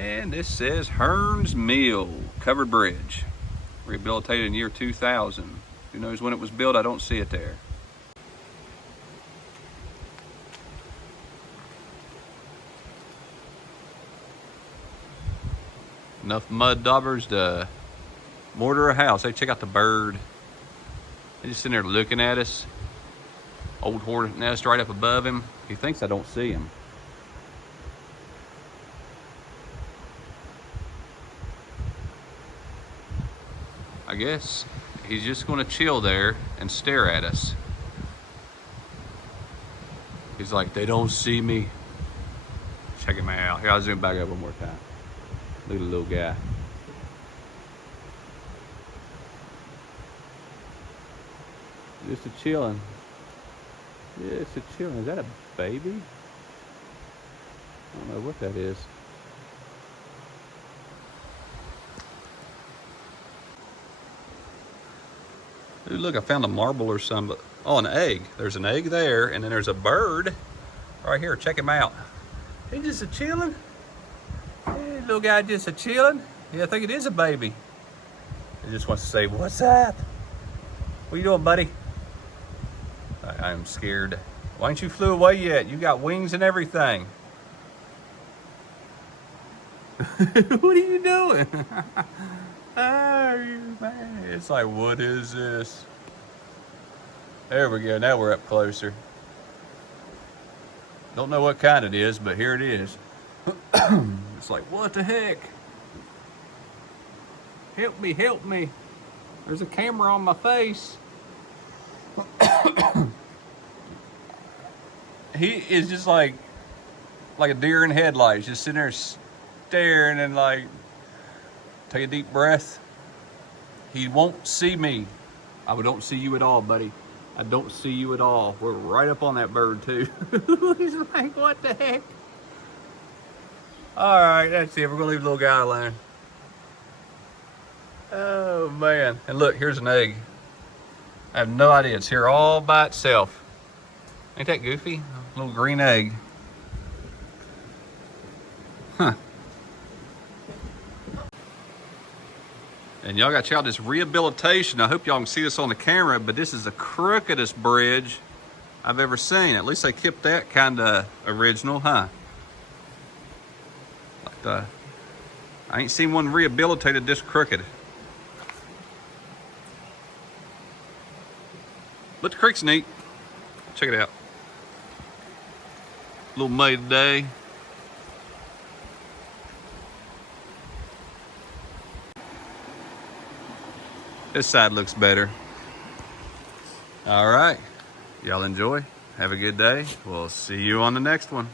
And this says Hearns Mill, covered bridge. Rehabilitated in year 2000. Who knows when it was built? I don't see it there. Enough mud daubers to mortar a house. Hey, check out the bird. He's just sitting there looking at us. Old hornet nest right up above him. He thinks I don't see him. I guess he's just going to chill there and stare at us. He's like, they don't see me. Check him out. Here, I'll zoom back up one more time. Look at the little guy. Just a chilling. Yeah, it's a chilling. Is that a baby? I don't know what that is. Ooh, look, I found a marble or something. Oh, an egg. There's an egg there, and then there's a bird right here. Check him out. He's just a chilling. Hey, little guy just a chilling. Yeah, I think it is a baby. He just wants to say, what's up? What you doing, buddy? I'm scared. Why ain't you flew away yet? You got wings and everything. What are you doing? Oh, man. It's like, what is this? There we go. Now we're up closer. Don't know what kind it is, but here it is. It's like, what the heck? Help me, help me. There's a camera on my face. He is just like a deer in headlights, just sitting there staring and like, take a deep breath. He won't see me. I don't see you at all, buddy. I don't see you at all. We're right up on that bird too. He's like, what the heck? All right, that's it. We're gonna leave the little guy alone. Oh man, and look, here's an egg. I have no idea, it's here all by itself. Ain't that goofy? A little green egg. Huh. And y'all got to check out this rehabilitation. I hope y'all can see this on the camera, but this is the crookedest bridge I've ever seen. At least they kept that kind of original, huh? Like I ain't seen one rehabilitated this crooked. But the creek's neat. Check it out. A little muddy today. This side looks better. All right. Y'all enjoy. Have a good day. We'll see you on the next one.